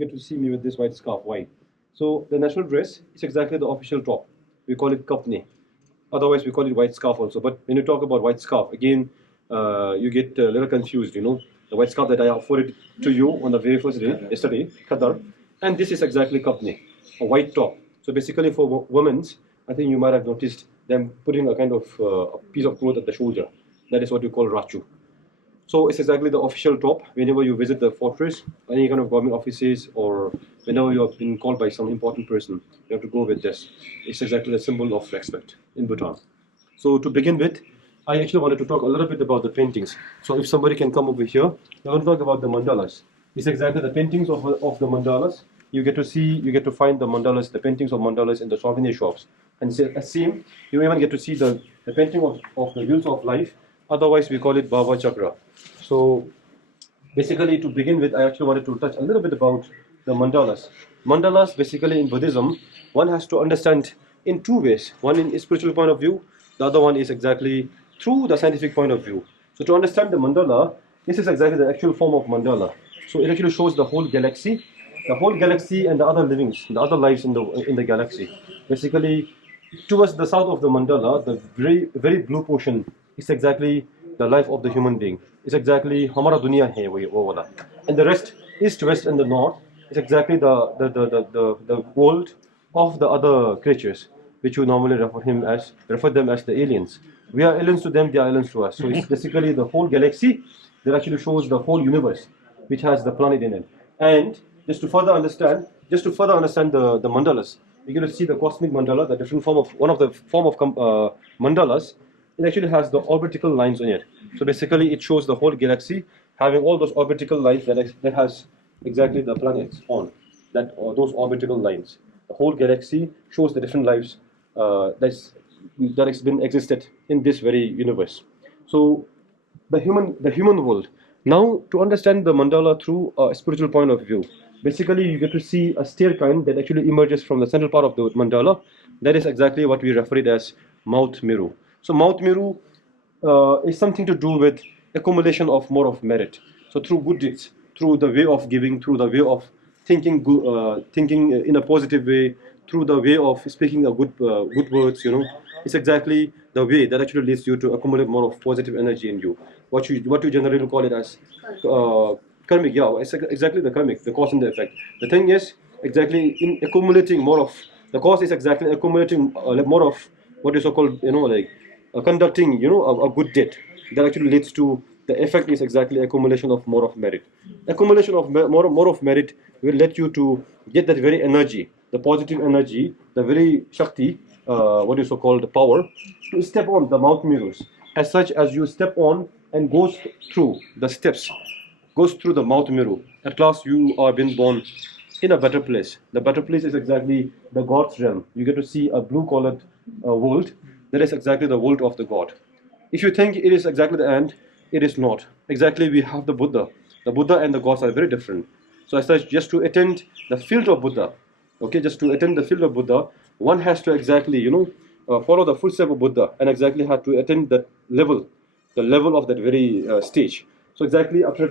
get to see me with this white scarf. Why? So the national dress is exactly the official top. We call it kapne. Otherwise, we call it white scarf also. But when you talk about white scarf, again, you get a little confused. The white scarf that I offered to you on the very first day, yesterday, Qatar, and this is exactly kapne, a white top. So basically, for women, I think you might have noticed them putting a kind of a piece of cloth at the shoulder. That is what you call rachu. So it's exactly the official top. Whenever you visit the fortress, any kind of government offices, or whenever you have been called by some important person, you have to go with this. It's exactly the symbol of respect in Bhutan. So to begin with, I actually wanted to talk a little bit about the paintings. So if somebody can come over here, we're going to talk about the mandalas. It's exactly the paintings of the mandalas. You get to find the mandalas, the paintings of mandalas in the souvenir shops. And same, you even get to see the painting of the wheels of life. Otherwise, we call it Baba Chakra. So basically, to begin with, I actually wanted to touch a little bit about the mandalas. Mandalas, basically in Buddhism, one has to understand in two ways. One in a spiritual point of view, the other one is exactly through the scientific point of view. So to understand the mandala, this is exactly the actual form of mandala. So it actually shows the whole galaxy and the other livings, the other lives in the galaxy. Basically, towards the south of the mandala, the very blue portion is exactly the life of the human being. It's exactly Hamara Dunya hai wo wala. And the rest, east, west, and the north, is exactly the world of the other creatures, which we normally refer them as the aliens. We are aliens to them, they are aliens to us. So it's basically the whole galaxy that actually shows the whole universe, which has the planet in it. And just to further understand the mandalas, you're going to see the cosmic mandala, the different form of mandalas. It actually has the orbital lines in it. So basically, it shows the whole galaxy having all those orbital lines that has exactly the planets on those orbital lines. The whole galaxy shows the different lives that has been existed in this very universe. So the human world. Now, to understand the mandala through a spiritual point of view, basically you get to see a stair kind that actually emerges from the central part of the mandala. That is exactly what we refer it as Mount Meru. So Mount Meru is something to do with accumulation of more of merit. So through good deeds, through the way of giving, through the way of thinking in a positive way, through the way of speaking a good words, it's exactly the way that actually leads you to accumulate more of positive energy in you. What you generally call it as karmic, yeah, it's exactly the karmic, the cause and the effect. The thing is exactly in accumulating more of the cause is exactly accumulating more of what is so called conducting a good deed that actually leads to the effect is exactly accumulation of more of merit. Accumulation of more of merit will let you to get that very energy, the positive energy, the very shakti, what is so called power, to step on the Mount Merus. As such, as you step on and goes through the steps, goes through the Mount Meru, at last you are being born in a better place. The better place is exactly the God's realm. You get to see a blue-collared world. That is exactly the world of the God. If you think it is exactly the end, it is not. Exactly, we have the Buddha. The Buddha and the gods are very different. So as such, just to attend the field of Buddha, okay, just to attend the field of Buddha, one has to exactly, follow the footsteps of Buddha and exactly have to attend the level of that very stage. So exactly after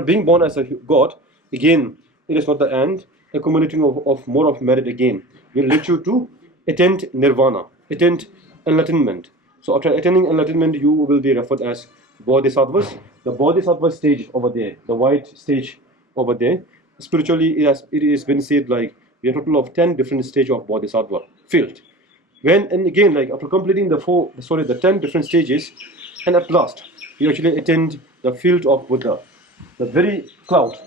being born as a God, again, it is not the end. Accumulating of more of merit again will lead you to attend nirvana, attend enlightenment. So after attaining enlightenment, you will be referred as bodhisattvas. The bodhisattva stage over there, the white stage over there. Spiritually, it has been said like we have a total of 10 different stages of bodhisattva field. And again, like after completing the 10 different stages, and at last you actually attend the field of Buddha, the very cloud.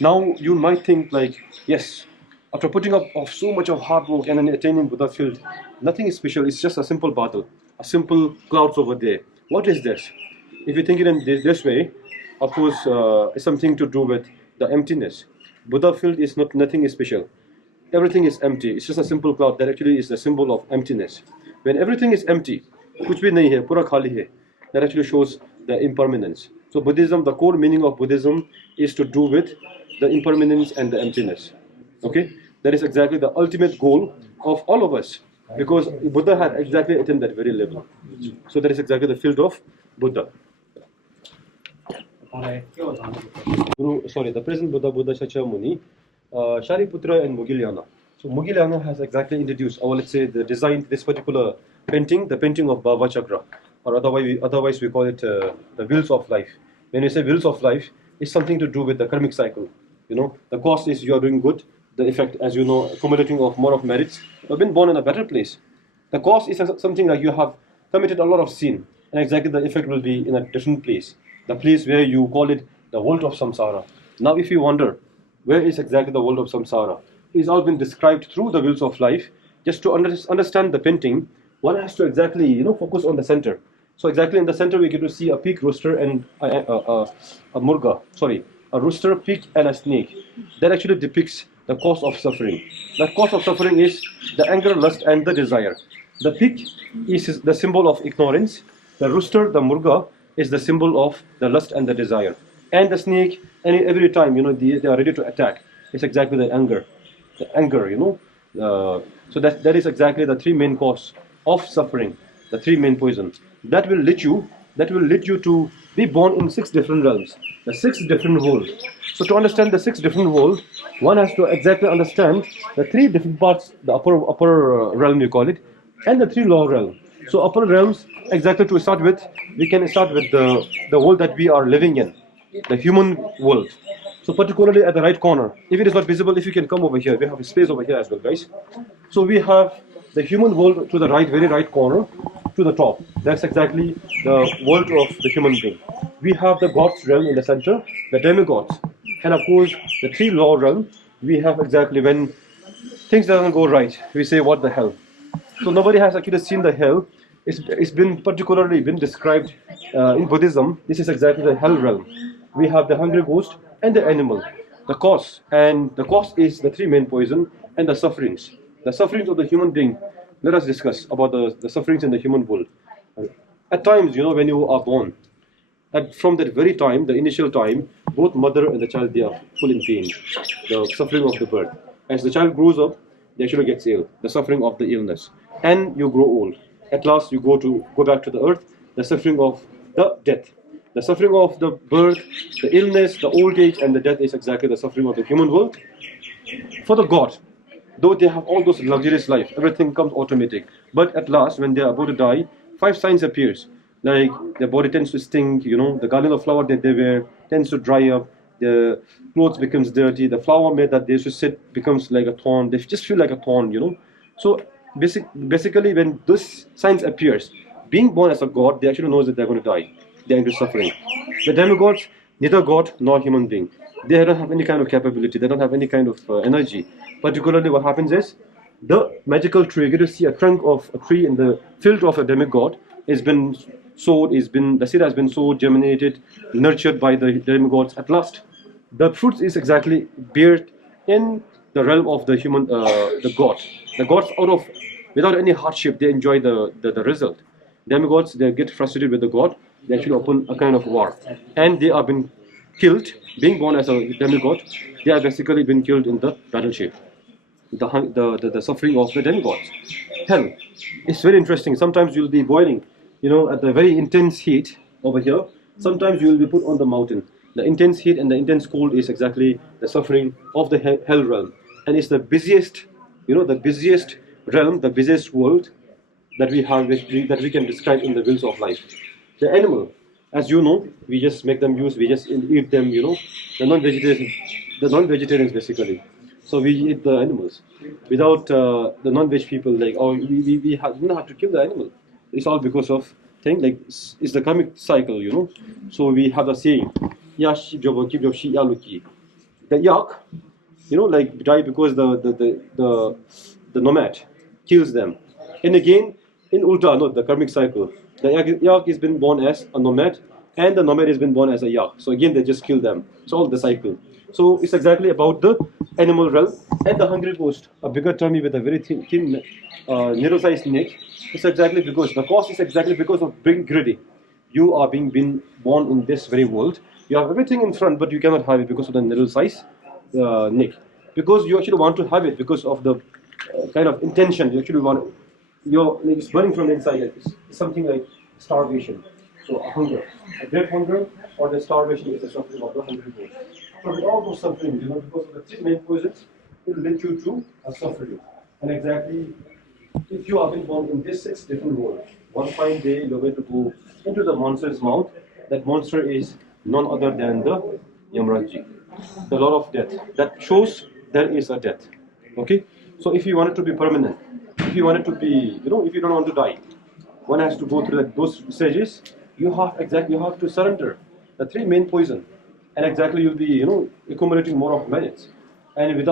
Now you might think like, yes, after putting up of so much of hard work and then attaining Buddha field, nothing is special. It's just a simple battle, a simple clouds over there. What is this? If you think it in this way, of course, it's something to do with the emptiness. Buddha field is nothing special. Everything is empty. It's just a simple cloud that actually is the symbol of emptiness. When everything is empty, kuch bhi nahi hai, pura khali hai, that actually shows the impermanence. So Buddhism, the core meaning of Buddhism is to do with the impermanence and the emptiness. Okay, that is exactly the ultimate goal of all of us, because Buddha had exactly attained that very level. So that is exactly the field of Buddha. The present Buddha Shakyamuni, Shariputra and Mugilyana. So Mugilyana has exactly introduced, or let's say, the designed this particular painting, the painting of Bhava Chakra, or otherwise we call it the wheels of life. When we say wheels of life, it's something to do with the karmic cycle. The cause is you are doing good. The effect, as you know, accumulating of more of merits. You have been born in a better place. The cause is something like you have committed a lot of sin, and exactly the effect will be in a different place. The place where you call it the world of samsara. Now, if you wonder, where is exactly the world of samsara? It's all been described through the wheels of life. Just to understand the painting, one has to exactly focus on the center. So exactly in the center, we get to see a pig, rooster, and a murga. Sorry, a rooster, pig, and a snake. That actually depicts the cause of suffering. The cause of suffering is the anger, lust, and the desire. The pig is the symbol of ignorance. The rooster, the murga, is the symbol of the lust and the desire. And the snake, and every time they are ready to attack. It's exactly the anger. The anger. So that is exactly the three main cause of suffering. The three main poisons. That will lead you to be born in 6 different realms. The 6 different worlds. So to understand the 6 different worlds, one has to exactly understand the 3 different parts, the upper realm you call it, and the 3 lower realms. So upper realms, exactly to start with, we can start with the world that we are living in, the human world. So particularly at the right corner, if it is not visible, if you can come over here, we have a space over here as well, guys. So we have the human world to the right, very right corner, to the top. That's exactly the world of the human being. We have the gods realm in the center, the demigods, and of course the 3 lower realm. We have exactly when things doesn't go right, we say what the hell. So nobody has actually seen the hell. It's been particularly been described in Buddhism. This is exactly the hell realm. We have the hungry ghost and the animal. The cause is the 3 main poison and the sufferings. The sufferings of the human being. Let us discuss about the sufferings in the human world. At times, when you are born, and from that very time, the initial time, both mother and the child, they are full in pain. The suffering of the birth. As the child grows up, they actually gets ill. The suffering of the illness, and you grow old. At last, you go back to the earth. The suffering of the death. The suffering of the birth, the illness, the old age, and the death is exactly the suffering of the human world. For the God, though they have all those luxurious life, everything comes automatic. But at last, when they are about to die, 5 signs appears. Like their body tends to stink, the garland of flower that they wear tends to dry up, the clothes becomes dirty, the flower mat that they used to sit becomes like a thorn. They just feel like a thorn. So basically, when those signs appears, being born as a god, they actually knows that they're going to die. They're into suffering. The demigods, neither god nor human being. They don't have any kind of capability. They don't have any kind of energy. Particularly, what happens is the magical tree. You get to see a trunk of a tree in the field of a demigod. Has been sowed. The seed has been sowed, germinated, nurtured by the demigods. At last, the fruits is exactly beared in the realm of the human, the god. The gods, without any hardship, they enjoy the result. Demigods, they get frustrated with the god. They actually open a kind of war, and they are being killed. Being born as a demigod, they are basically been killed in the battleship. The suffering of the demigods. Hell, it's very interesting. Sometimes you'll be boiling, at the very intense heat over here. Sometimes you will be put on the mountain. The intense heat and the intense cold is exactly the suffering of the hell realm, and it's the busiest, the busiest realm, the busiest world that we have, that we can describe in the wheels of life. The animal, as you know, we just make them use, we just eat them. The non-vegetarians basically. So we eat the animals. Without the non-veg people, like, we don't have to kill the animal. It's all because of thing like it's the karmic cycle. So we have a saying, "Ya shi jobo ki shi ya luki." The yak, like die because the nomad kills them. And again, in ulta, no, the karmic cycle, the yak has been born as a nomad, and the nomad has been born as a yak. So again, they just kill them. It's all the cycle. So it's exactly about the animal realm and the hungry ghost, a bigger tummy with a very thin narrow-sized neck. It's exactly because the cause is exactly because of being greedy. You are been born in this very world. You have everything in front, but you cannot have it because of the narrow-sized neck. Because you actually want to have it because of the kind of intention. You actually want it's burning from the inside. It's something like starvation. So a hunger, a great hunger, or the starvation is the suffering of the hungry ghost. So with all those suffering, because of the three main poisons, it will lead you to a suffering. And exactly, if you have been born in these 6 different worlds, one fine day you're going to go into the monster's mouth. That monster is none other than the Yamraji, the Lord of Death. That shows there is a death. Okay? So if you want it to be permanent, if you want it to be, if you don't want to die, one has to go through those stages. You have to surrender the three main poison, and exactly you'll be accumulating more of merits. And with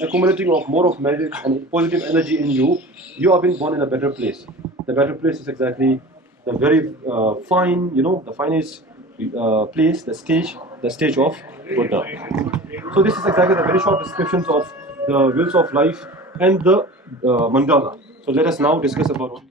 accumulating of more of merits and positive energy in you, you have been born in a better place. The better place is exactly the very fine, the finest place, the stage of Buddha. So this is exactly the very short descriptions of the wheels of life and the mandala. So let us now discuss about